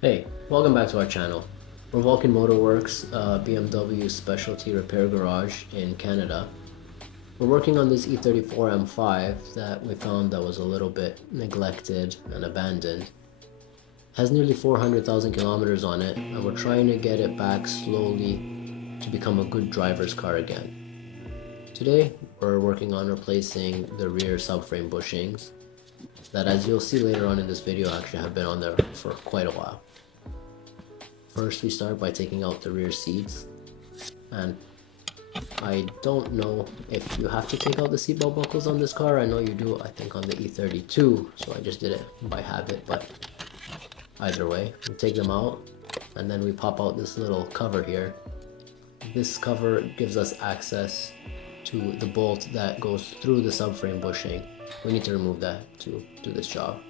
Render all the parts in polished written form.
Hey, welcome back to our channel. We're Vulcan Motorworks, BMW specialty repair garage in Canada. We're working on this E34 M5 that we found that was a little bit neglected and abandoned. Has nearly 400,000 kilometers on it, and we're trying to get it back slowly to become a good driver's car again. Today, we're working on replacing the rear subframe bushings that, as you'll see later on in this video, actually have been on there for quite a while. First, we start by taking out the rear seats, and I don't know if you have to take out the seatbelt buckles on this car. I know you do, I think, on the E32, so I just did it by habit, but either way, we take them out, and then we pop out this little cover here. This cover gives us access to the bolt that goes through the subframe bushing. We need to remove that to do this job.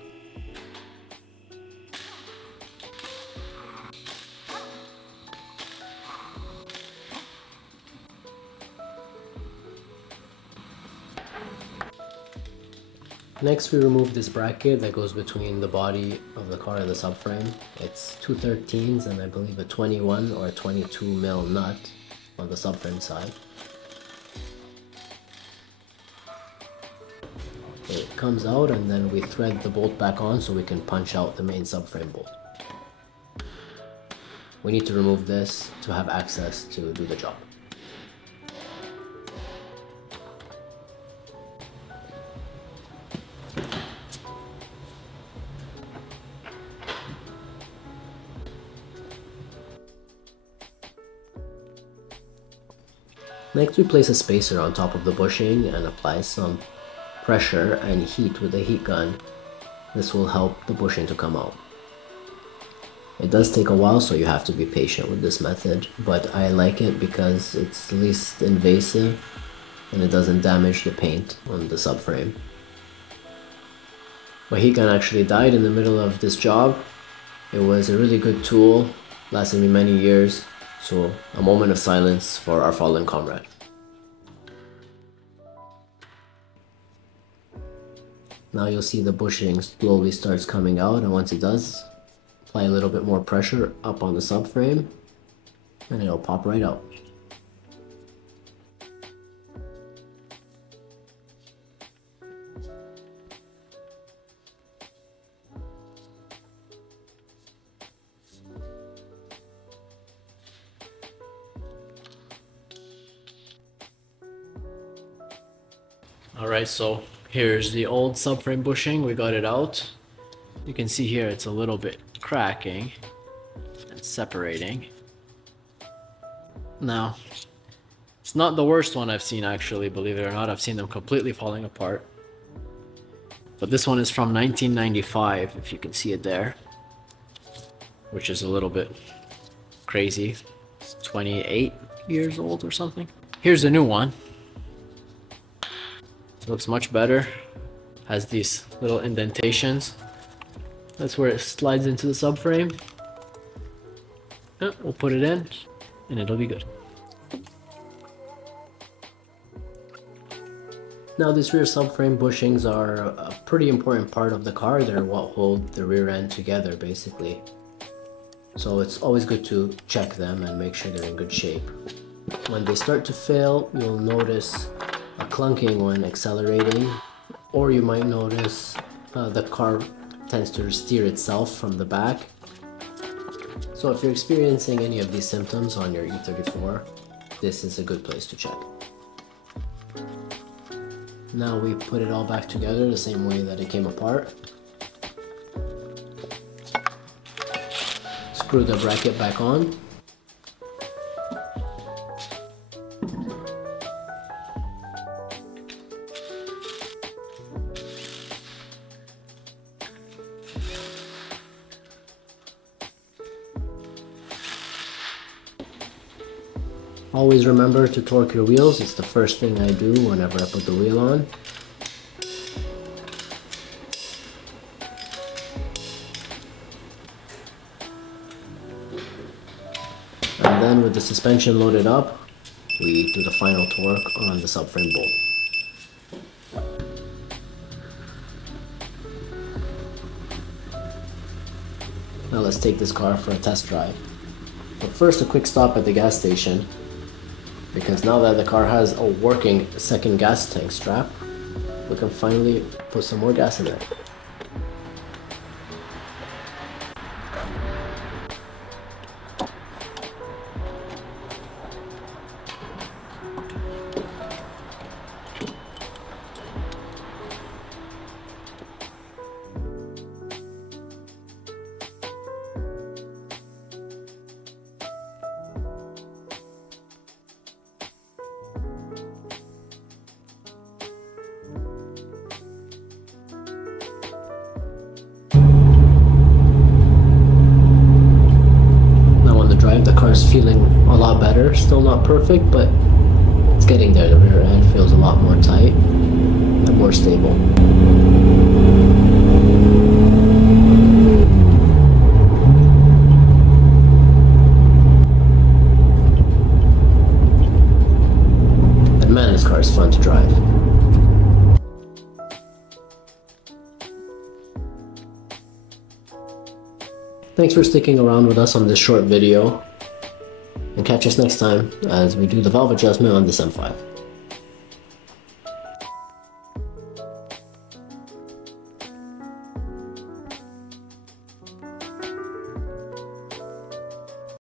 Next, we remove this bracket that goes between the body of the car and the subframe. It's two 13s and I believe a 21 or a 22 mil nut on the subframe side. It comes out and then we thread the bolt back on so we can punch out the main subframe bolt. We need to remove this to have access to do the job. Next, we place a spacer on top of the bushing and apply some pressure and heat with a heat gun. This will help the bushing to come out. It does take a while, so you have to be patient with this method, but I like it because it's least invasive and it doesn't damage the paint on the subframe. My heat gun actually died in the middle of this job. It was a really good tool, lasted me many years. So, a moment of silence for our fallen comrade. Now you'll see the bushing slowly starts coming out, and once it does, apply a little bit more pressure up on the subframe, and it'll pop right out. Alright, so here's the old subframe bushing. We got it out. You can see here it's a little bit cracking and separating. Now, it's not the worst one I've seen, actually, believe it or not. I've seen them completely falling apart. But this one is from 1995, if you can see it there, which is a little bit crazy. It's 28 years old or something. Here's the new one. Looks much better. Has these little indentations. That's where it slides into the subframe. We'll put it in and it'll be good. Now, these rear subframe bushings are a pretty important part of the car. They're what hold the rear end together, basically. So it's always good to check them and make sure they're in good shape. When they start to fail, you'll notice a clunking when accelerating, or you might notice the car tends to steer itself from the back. So if you're experiencing any of these symptoms on your E34, this is a good place to check. Now we put it all back together the same way that it came apart. Screw the bracket back on. Always remember to torque your wheels. It's the first thing I do whenever I put the wheel on. And then with the suspension loaded up, we do the final torque on the subframe bolt. Now let's take this car for a test drive. But first, a quick stop at the gas station, because now that the car has a working second gas tank strap, we can finally put some more gas in there. The car's feeling a lot better, still not perfect, but it's getting there. The rear end feels a lot more tight and more stable. And man, this car is fun to drive. Thanks for sticking around with us on this short video, and catch us next time as we do the valve adjustment on this M5.